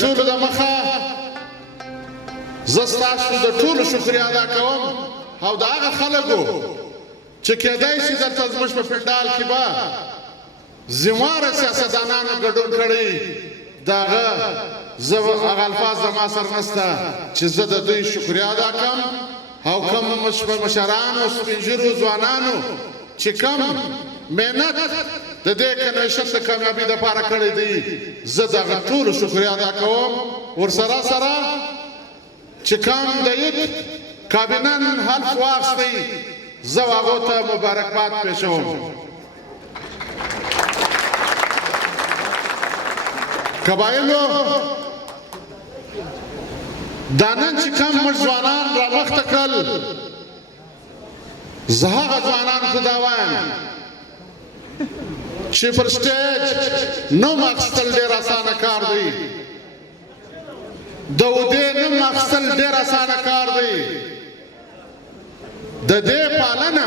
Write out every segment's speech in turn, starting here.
ټولو د مخه زه ستاسو د ټولو شکریه ادا کوم او د هغه خلکو چې کېدای شي دلته زموږ په پنډال کې به زمواره سیاستدانانو ګډون کړی د هغه هغه الفاظ زما سره نشته چې زه د دوی شکریه ادا کړم او کوم مشرانو سپین ږیرو ځوانانو چې کوم محنت د دې کنوینشن د کامیابۍ لپاره کړی دی زه د هغه ټولو شکریه ادا کوم ورسره سره چې کوم د یوت کابینه حلف واخیستی زه هغو ته مبارکباد پیښوم قبایلو دا نن چې کوم موږ ځوانان رامخته کړل زه هغه ځوانانو ته دا وایم چې پر سټیج نوم اخیستل ډېر اسانه کار دی د عهدې نوم اخیستل ډېر اسانه کار دی د دې پالنه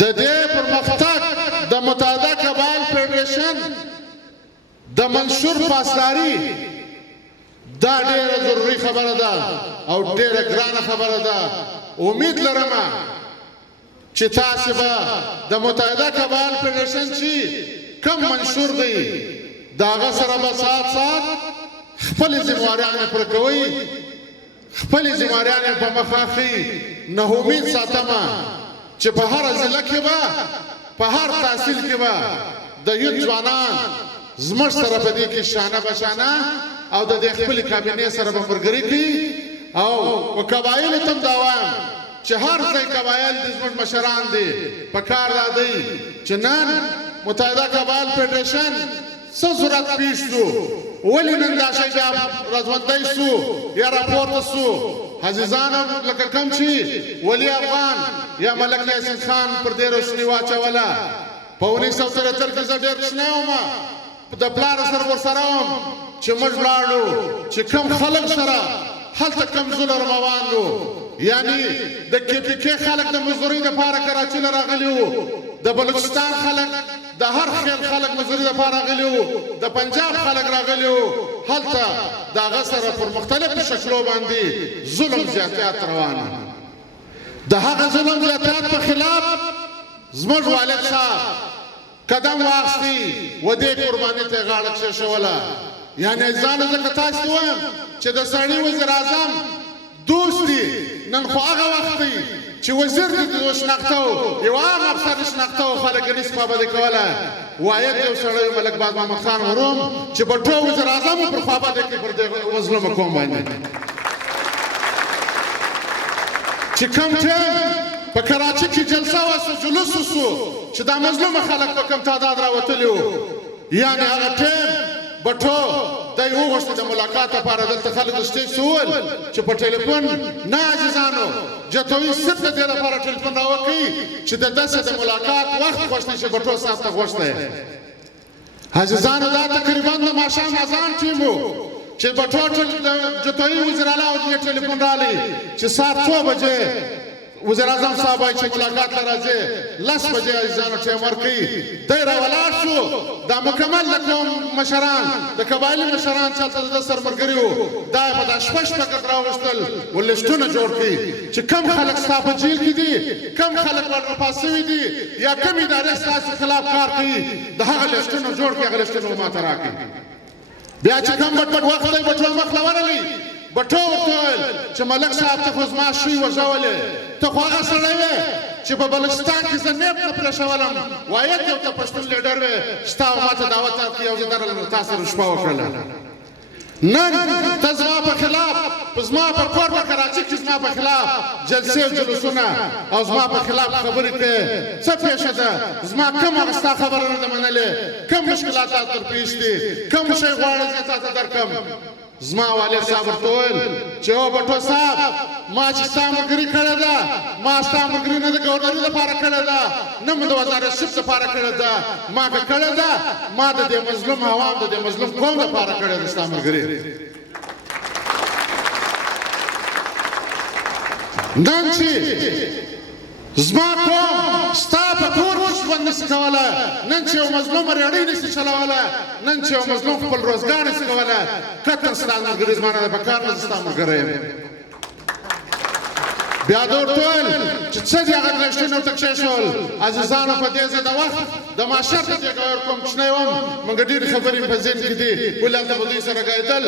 د دې پرمختګ د متحده قبایل فدریشن د منشور پاسداري دا ډېره ضروري خبره ده او ډېره ګرانه خبره ده امید لرم چې تاسو به د متحده قبایل فدریشن چې کم منشور دی د هغه سره به سات خپلې ذمهواریانې پوره کوئ خپلې ذمهواریانې په مخه اخلئ نه امید ساتمه چې په هره ضلع کې به په هر تحصیل کې به د یوت ځوانان زموږ سره په دې کې شانه بشانه او د دې خپلې کابینې سره به ملګري کړي او په قبایلو ته هم دا وایم چې هر ځای قبایل د زموږ مشران دي په کار دا دی چې نن متحده قبایل فدریشن څه ضرورت پیښ شو ولې نن دا شی بیا راژوندی سو یا راپورته سو عزیزانو لکه کوم چې ولی افغان یا ملک یاسین خان پر دې روشني واچوله په 1973 کې زه ډېر کوچنی وم د پلار سره ورسره وم چې موږ ولاړو چې کوم خلک سره هلته کم ظلم روان وو یعنی د KPK خلک د مزدورۍ دپاره کراچۍ نه راغلي وو د بلوچستان خلک د هر خیل خلک مزدورۍ دپاره راغلي وو د پنجاب خلک راغلي وو هلته د هغه سره پر مختلفو شکلو باندې ظلم زیاتیات روان د هغه ظلم زیاتیات په خلاف زموږ والد صاحب قدم واخیستی و دې قربانۍ ته یې غاړه کښېښوله یعنې ځانه ځکه تاسو ته وایم چې د سړي وزیر اعظم دوست دی نن خو هغه وخت دی چې وزیر دې د شناخته و یو عام افسر شناخته و خلک هیڅ پابندي کوله واید یو سړی ملک باز محمد خان وروم چې بټو وزیر اعظم پر پابندي کوي پر دې مظلومه قوم باندې چې کوم ټیم په کراچۍ کې جلسه وسو جلوس وسو چې دا مظلومه خلک په کم تعداد راوتلي وو یعنې هغه ټیم بټو دی وغوښته د ملاقات لپاره دلته خلک د سټیج ته وویل چې په ټلیفون نه عزیزانو جتوي صرف د دې لپاره ټلیفون راوکړئ چې د داسې د ملاقات وخت غوښتی چې بټو صاحب ته غوښتی عزیزانو دا تقریبا د ماښام اذان ټیم و چې بټو جتوي وزیر اعلی او دې ټلیفون رالی چې ساعت 2 بجې وزیر اعظم صاحب وایي چې ملاقات ته راځي 10 بجې عزیزانو ټیم ورکوي دی راولاړ شو دا مکمل د قوم مشران د قبایلي مشران چې هلته د ده سره ملګري وو دا یې په دا شپږ راوغوښتل و لیسټونه جوړ کړي چې کم خلک ستا په جیل کې دي کم خلک ورپاس شوي دي یا کم ادارې ستاسو خلاف کار کوي د هغه لیسټونه جوړ کړي هغه لیسټونه مو ماته راکړي بیا چې کم بټ وخت دی بټو مخ له ورغلی بټو ورته وویل چې ملک صاحب ته خو زما شوي وژولې ته خو هغه سړی وې چې په بلوچستان کې زه نیب نه پرېښولم واید یو ته پښتون لیډر وې ستا او ما ته دعوت راکړي او زه درله تا سره شپه وکړله نن ته زما په خلاف زما په کور په کراچۍ کې زما په خلاف جلسې او جلوسونه او زما په خلاف خبرې کوې څه پېښه ده زما کوم هغه ستا خبره نه ده منلې کوم مشکلات در پیښ دي کوم شی غواړې زه تا ته درکړم زما والد صاحب ورته وویل چې او بټو صاحب ما چې ستا ملګري کړې ده ما ستا ملګري نه د ګورنري لپاره کړې ده نه مې د وزارتشپ لپاره کړې ده ما که کړې ده ما د دې مظلوم عوام د دې مظلوم قوم لپاره کړې ده ستا ملګري نن چې زما قوم ستا په کور کې ژوند نشي کولی نن چې یو مظلوم ریړۍ نشي چلولی نن چې یو مظلوم خپل روزګار نشي کولی قطعا ستا ملګري زما نه دی په کار نه زه ستا ملګری یم بیا دا ورته ویل چې څه دي هغه درشتونه ورته کښېښول عزیزانو په دې زه د وخت د معاشر ته جګه ورکوم کوچنی وم موږ ډېرې خبرې په ذهن کې دي ولې هلته به دوی سره ګایدل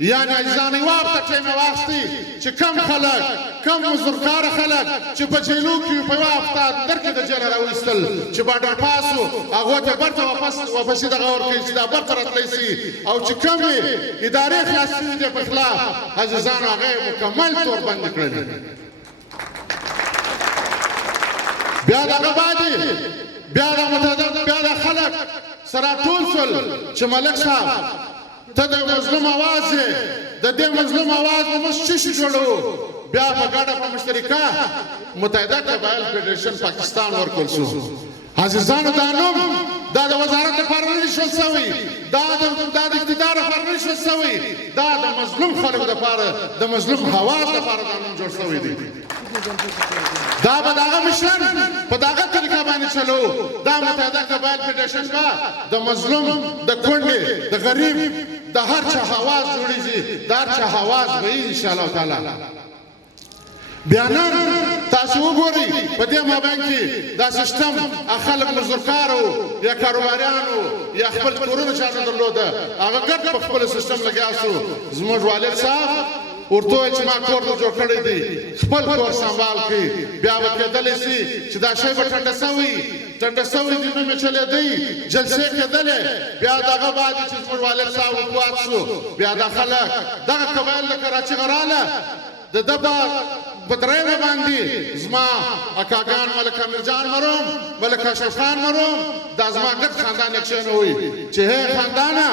یعنې عزیزانو یوه هفته ټیم یې واخیستې چې کم خلک کم مزدورکاره خلک چې په جیلو کې په یوه هفته درکې د جیله راوایستل چې باډر پاس و هغو ته بیرته واپسې دغه ورکوي چې دا بیرته راتلی سي او چې کم یې ادارې خلاص شوي دي په خلاف عزیزانو هغه یې مکمل طور بندې کړلې بیا دغه باندې بیا د متحده بیا د خلک سره ټول شول چې ملک صاحب ته د مظلوم اواز یې د دې مظلوم اواز به موږ شیشې جوړو بیا په ګډه په مشترکه متحده قبایل فدریشن پاکستان ورکول شو عزیزانو دا نوم دا د وزارت لپاره نه دی شول سوی دا د اقتدار لپاره نه دی شول سوی دا د مظلوم خلکو لپاره د مظلوم حواس لپاره دا نوم جوړ سوی دی دا به د هغه مشران په دغه طریقه باندې چلو دا متحده قبایل فدریشن به د مظلوم د کونډې د غریب د هر چا حواس جوړیږي د هر چا حواس به وي انشاءالله تعالی بیا نن تاسو وګورئ په دې مابین کې دا سیستم خلک مزدورکارو یا کاروباریانو یا خپل کورونه چا نه درلوده هغه ګډ په خپل سیستم لګیا شو زموږ والد صاحب ورته وایي چې ما کور ته جوړ کړی دی خپل کور سنبال کړي بیا به کېدلی سي چې دا شی به ټنډه سوی دي نو مې چلېدی جلسې کېدلې بیا دغه بعد چې زموږ والد صاحب وفات شو بیا دا خلک دغه قبایل له کراچۍ راله د ده په درېیمه باندې زما اکاګان ملک امیرجان مروم ملک اشرف خان مروم دا زما ګډ خاندان یې کښېنوئ چې هی خاندانه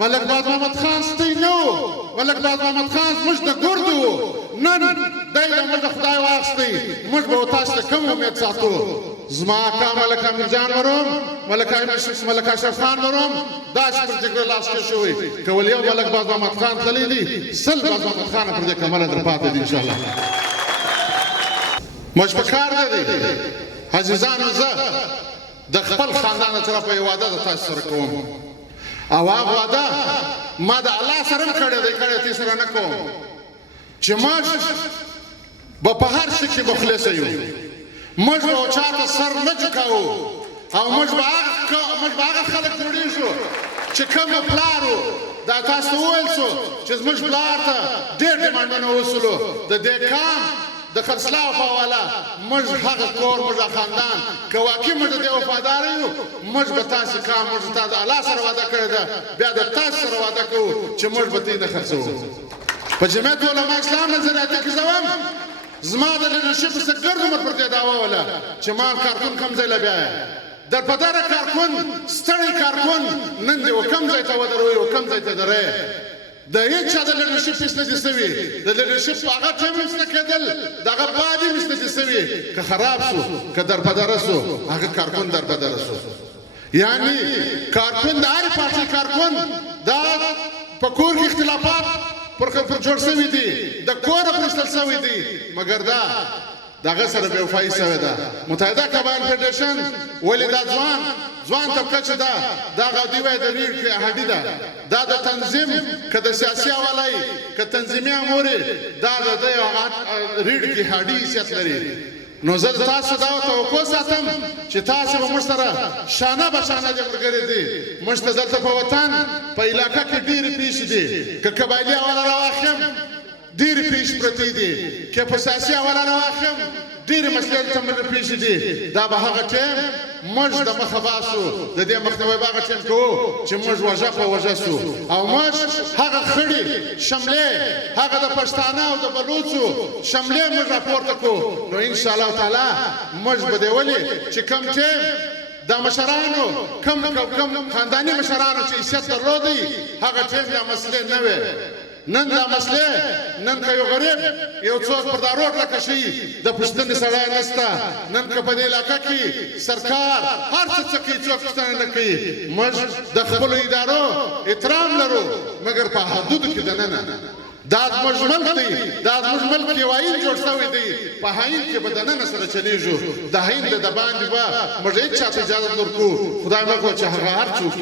ملک باز محمد خان ستی نه و ملک باز محمد خان زموږ د ګردو و نن دی د موږ د خدای واخیستی موږ به تاسو ته کم امید ساتو زما اکا ملک امیرجان مروم ملک اشرف خان مروم داسې پر جګړه لاس کې شوی که ول یو ملک باز محمد خان تللی دي سل باز محمد خان پر دې کمره در پاتې دي انشاءالله موږ په کار نه دی عزیزانو زه د خپل خاندان له طرفه یو واده د تاسو سره کوم او هغه واده ما د الله سره هم کړی دی کړی سره نه کوم چې موږ به په هر شي کې مخلصه یو موږ به چاته سر نه جګوو او موږ به هغه خلک جوړېږو چې کوم پلارو دا تاسو وویل شو چې زموږ پلار ته ډېر ډیمانډونه وسولو د دې کام د خرڅلاو په حواله موږ هغه کور موږ خاندان که واقعي موږ د دې وفادار یو موږ به تاسې کام موږ تا د الله سره وعده کړې ده بیا د تاسو سره وعده کوو چې موږ به دې نه خرڅوو په جمعیت علما اسلام نظریاتي کې زه وایم زما د لیډرشپ څخه ګرد عمر پر دې دعوه وله چې ما کارکون کوم ځای له بیایه در په دغه کارکون ستړی کارکون نن دې و کوم ځای ته ودروي و کوم ځای ته درې د هیڅ چا د لیډرشپ هیڅ نه دي سوي د لیډرشپ هغه ټیم هیڅ نه کېدل دغه باد هیڅ نه دي سوي که خراب شو که در بدره شو هغه کارکون در بدره شو یعنی کارکون د هرې پارټۍ کارکون دا په کور کې اختلافات پر جوړ سوي دي د کوره پرېستل سوي دي مګر دا دغه سره بې وفایي سوې ده متحده قبایل فدریشن ولې دا ځوان طبقه چې ده دا دوی وایي د ریډ کې هډي ده دا د تنظیم که د سیاسي حواله که تنظیمي امور دا د ریډ کې هډي حیثیت لري نو زه تاسو دا توقع ساتم چې تاسو به موږ سره شانه بشانه دې ملګري دي موږ ته دلته په وطن په علاقه کې ډېرې پیښې دي که قبایلي حواله راواخلم ډېرې پیښې پرتې دي که په سیاسي حواله راواخلم ډېرې مسلې دلته موږ پیښې دي دا به هغه ټیم موږ د مخه باسو د دې مخنیوی به هغه ټیم کوو چې موږ وژه په وژه سو او موږ هغه خړې شملې هغه د پښتانه او د بلوڅو شملې موږ راپورته کوو نو انشاءالله تعالی موږ به دی ولې چې کوم ټیم دا مشرانو کم خانداني مشرانو چې حیثیت درلودی هغه ټیم دا مسلې نه وې نن دا مسلې نن که یو غریب یو څوک پر دا روډ لکه شي د پوښتنې سړی نشته نن که په دې علاقه کې سرکار هر څه کوي څوک پوښتنه نه کوي موږ د خپلو ادارو احترام لرو مګر په حدودو کې دننه دا زموږ ملک دی دا زموږ ملک یو آیین جوړ شوی دی په آیین کې به دننه سره چلیږو د آیین د باندې به موږ هیڅ چاته اجازه نه ورکوو خدای مه کړه چې هغه هر څوک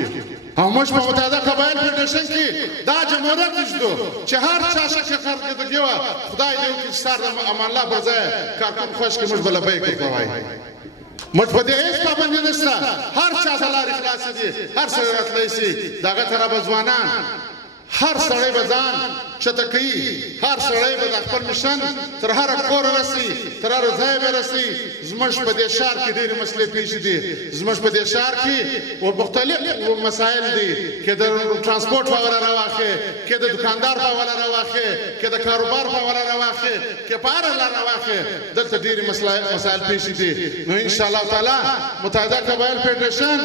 او موږ په متحده قبایل فدراسیون کې دا جمهوریت وجدو چې هر چا شکه کارکردګي وه خدای دې وکړي چې ستا د امان الله پر ځای کارکون خوښ کې موږ به لبیک ورته وایو موږ په دې هیڅ پابندي نشته هر چا ته لارې خلاصې دي هر سړی راتلی شي د هغه طرفه به ځوانان هر سړی به ځان چته کوي هر سړی به د خپل مشن تر هره کوره رسي تر هره ځای به رسي زموږ په دې ښار کې ډېرې مسلې پیښې دي زموږ په دې ښار کې مختلف مسایل دي که د ترانسپورټ په حواله راواخې که د دکاندار په حواله راواخې که د کاروبار په حواله راواخې که په هره لار راواخې دلته ډېرې مسایل پیښې دي نو انشاءالله تعالی متحده قبایل فدراسیون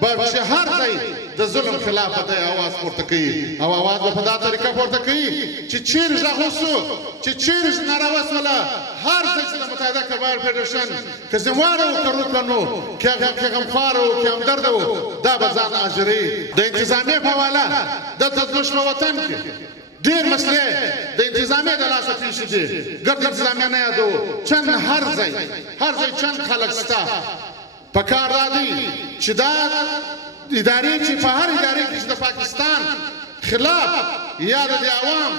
به چې هر ځای د ظلم خلاف دی اواز پورته کوي او اواز به په دا طریقه پورته کوي چې چیرې غږ وسو چې چیرې ناروا سوله هر ځای چې د متحده قبایل فدراسیون که ذمواره و که روکنو که غمخواره و که همدرده و دا به ځان اجري د انتظامیې په حواله دلته زموږ په وطن کې ډېر مسلې د انتظامیې د لاسه پیښې دي ګرد انتظامیه نه یادو چند هر ځای چند خلک شته پکار دا دی چې دا ادارې چې په هر ادارې کې چې د پاکستان خلاف یا د عوام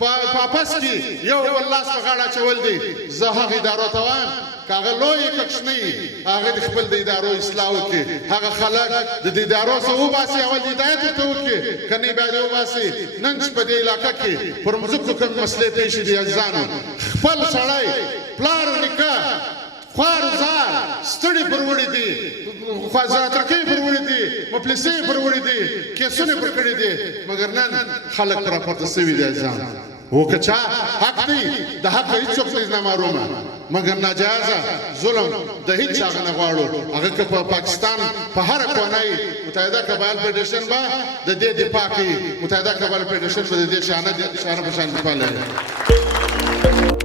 په واپس کې یو بل لاس په غاړه اچول دي زه هغه ادارو ته وایم که هغه لویې ککش نه وي هغه د خپل د ادارو اصلاح وکړي هغه خلک د دې ادارو څخه وباسي اول هدایت ورته وکړي که نه بیا دې وباسي نن چې په دې علاقه کې پر مځکو کوم مسلې پیښې دي عزیزانو خپل سړی پلار نیکه خوار زار ستړي پر وړي دي زراترکۍ پر وړي دي مفلسۍ پر وړي دي کیسونه پر کړي دي مګر نن خلک پر راپورته سوي دي عزیزان و که چا حق دی د حق هیڅوک نه محرومه مګر ناجایزه ظلم د هیڅ چا نه غواړو هغه که په پاکستان په هر کوانه متحده قبایل فدراسیون به د دې دفاع کوي متحده قبایل فدراسیون به د دې شانه په شان دفاع لري